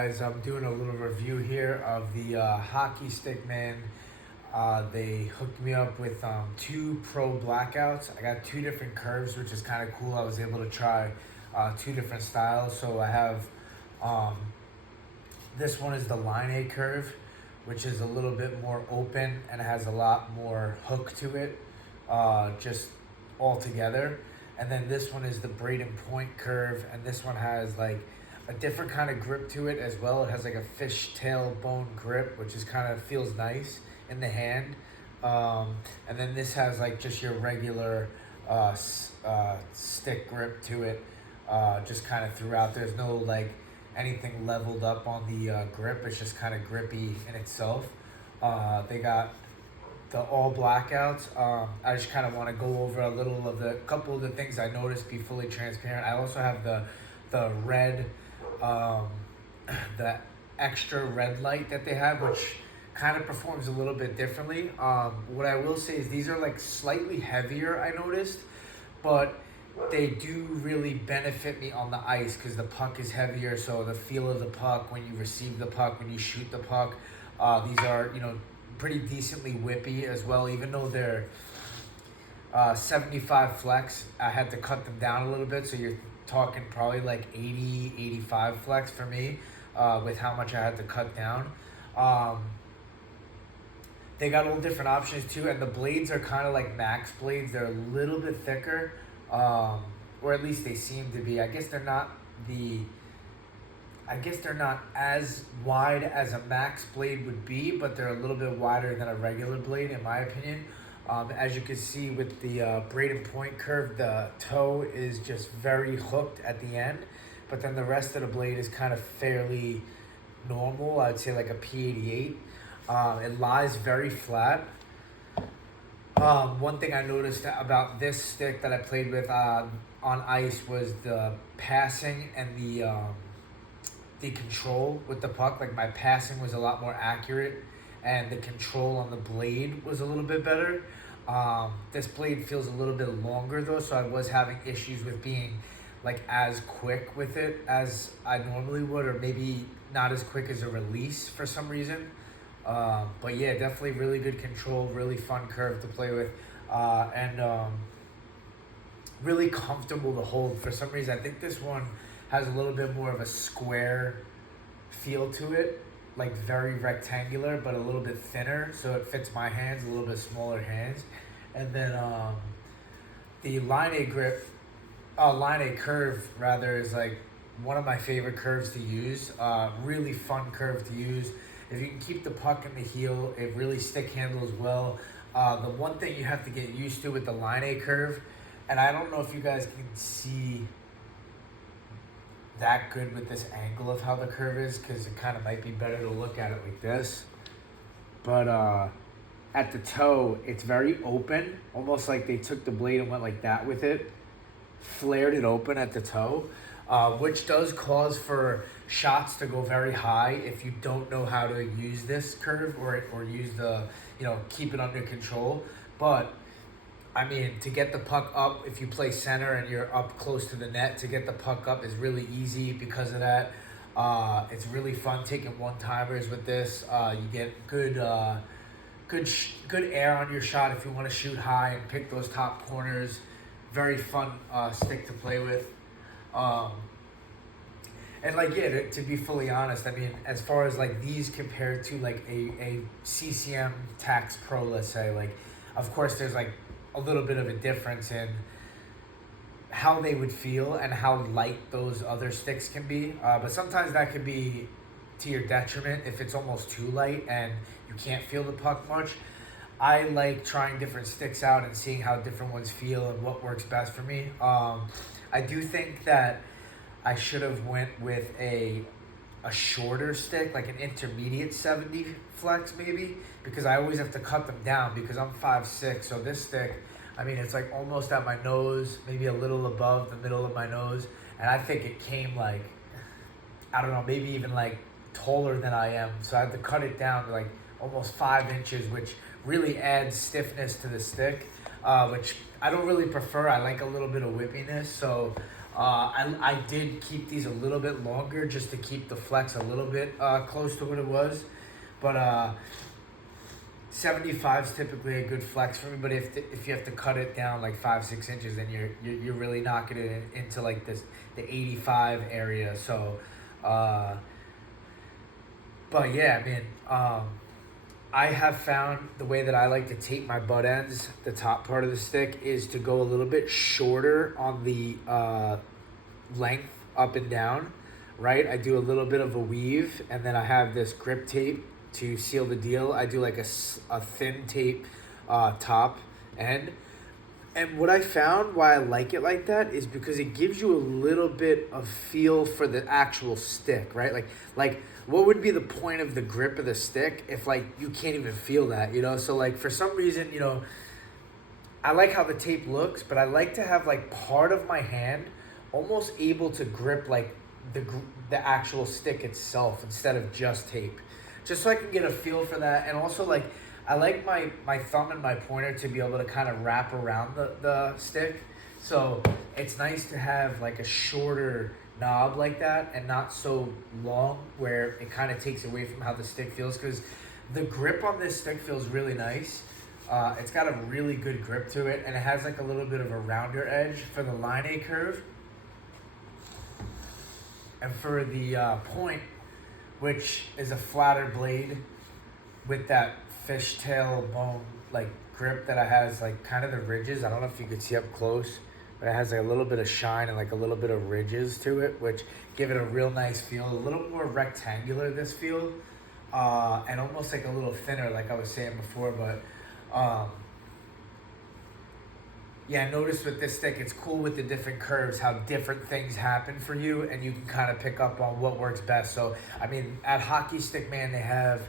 Guys, I'm doing a little review here of the hockey stick, man. They hooked me up with two pro blackouts. I got two different curves, which is kind of cool. I was able to try two different styles. So I have um, this one is the lite curve, which is a little bit more open and it has a lot more hook to it, just all together. And then this one is the braid and point curve, and this one has like a different kind of grip to it as well. It has like a fishtail bone grip, which is kind of feels nice in the hand. And then this has like just your regular stick grip to it, just kind of throughout. There's no like anything leveled up on the grip. It's just kind of grippy in itself. They got the all blackouts. I just kind of want to go over a little of the couple of the things I noticed, be fully transparent. I also have the red, the extra red light that they have, which kind of performs a little bit differently. What I will say is these are like slightly heavier, I noticed, but they do really benefit me on the ice because the puck is heavier. So the feel of the puck when you receive the puck, when you shoot the puck, these are, pretty decently whippy as well. Even though they're 75 flex, I had to cut them down a little bit. So you're talking probably like 80, 85 flex for me, with how much I had to cut down. They got all different options too, and the blades are kind of like max blades. They're a little bit thicker, or at least they seem to be. I guess they're not as wide as a max blade would be, but they're a little bit wider than a regular blade, in my opinion. As you can see with the braid and point curve, the toe is just very hooked at the end, but then the rest of the blade is kind of fairly normal. I'd say like a P88. It lies very flat. One thing I noticed about this stick that I played with on ice was the passing and the control with the puck. Like my passing was a lot more accurate, and the control on the blade was a little bit better. This blade feels a little bit longer though, so I was having issues with being like as quick with it as I normally would, or maybe not as quick as a release for some reason. But yeah, definitely really good control, really fun curve to play with, and really comfortable to hold. For some reason, I think this one has a little bit more of a square feel to it, like very rectangular, but a little bit thinner, so it fits my hands, a little bit smaller hands. And then the line curve rather is like one of my favorite curves to use. Really fun curve to use. If you can keep the puck in the heel, it really stick handles well. The one thing you have to get used to with the line curve, and I don't know if you guys can see that good with this angle of how the curve is, because it kind of might be better to look at it like this. But at the toe, it's very open, almost like they took the blade and went like that with it, flared it open at the toe, which does cause for shots to go very high if you don't know how to use this curve, or use the, keep it under control. But I mean, to get the puck up, if you play center and you're up close to the net, to get the puck up is really easy because of that. It's really fun taking one-timers with this. You get good air on your shot if you want to shoot high and pick those top corners. Very fun stick to play with. And like, yeah, to be fully honest, I mean, as far as like these compared to like a CCM Tax Pro, let's say, like, of course there's like a little bit of a difference in how they would feel and how light those other sticks can be. But sometimes that could be to your detriment if it's almost too light and you can't feel the puck much. I like trying different sticks out and seeing how different ones feel and what works best for me. I do think that I should have went with a shorter stick, like an intermediate 70 flex maybe, because I always have to cut them down because I'm 5'6", so this stick, I mean, it's like almost at my nose, maybe a little above the middle of my nose, and I think it came like, I don't know, maybe even like taller than I am, so I had to cut it down to like almost 5 inches, which really adds stiffness to the stick, which I don't really prefer. I like a little bit of whippiness, so I did keep these a little bit longer just to keep the flex a little bit close to what it was, but 75 is typically a good flex for me. But if you have to cut it down like 5-6 inches, then you're really knocking it into like the 85 area. So, but yeah, I mean, I have found the way that I like to tape my butt ends, the top part of the stick, is to go a little bit shorter on the length up and down, right? I do a little bit of a weave, and then I have this grip tape to seal the deal. I do like a thin tape top end. And what I found why I like it like that is because it gives you a little bit of feel for the actual stick, right? Like what would be the point of the grip of the stick if like you can't even feel that, you know? So like for some reason, you know, I like how the tape looks, but I like to have like part of my hand almost able to grip like the actual stick itself instead of just tape. Just so I can get a feel for that. And also like I like my thumb and my pointer to be able to kind of wrap around the stick. So it's nice to have like a shorter knob like that and not so long where it kind of takes away from how the stick feels, because the grip on this stick feels really nice. It's got a really good grip to it, and it has like a little bit of a rounder edge for the line A curve. And for the point, which is a flatter blade with that fishtail bone like grip that it has like kind of the ridges. I don't know if you could see up close, but it has like a little bit of shine and like a little bit of ridges to it, which give it a real nice feel. A little more rectangular, this feel, and almost like a little thinner, like I was saying before. But yeah, I noticed with this stick, it's cool with the different curves, how different things happen for you, and you can kind of pick up on what works best. So, I mean, at Hockey Stick Man, they have,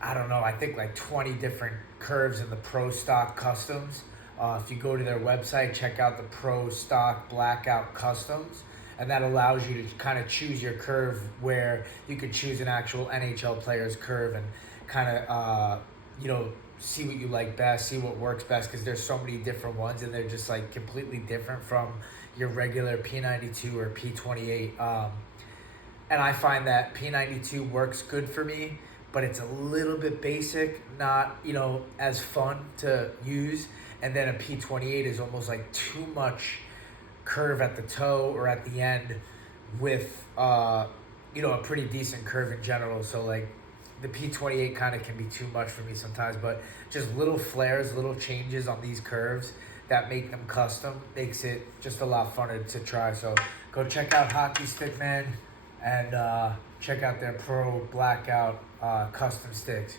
I don't know, I think like 20 different curves in the Pro Stock Customs. If you go to their website, check out the Pro Stock Blackout Customs, and that allows you to kind of choose your curve where you could choose an actual NHL player's curve and kind of, you know, see what you like best, see what works best, because there's so many different ones and they're just like completely different from your regular P92 or P28. And I find that P92 works good for me, but it's a little bit basic, not, you know, as fun to use. And then a P28 is almost like too much curve at the toe or at the end with, you know, a pretty decent curve in general. So like the P28 kind of can be too much for me sometimes, but just little flares, little changes on these curves that make them custom makes it just a lot funner to try. So go check out Hockey Stick Man and check out their Pro Blackout custom sticks.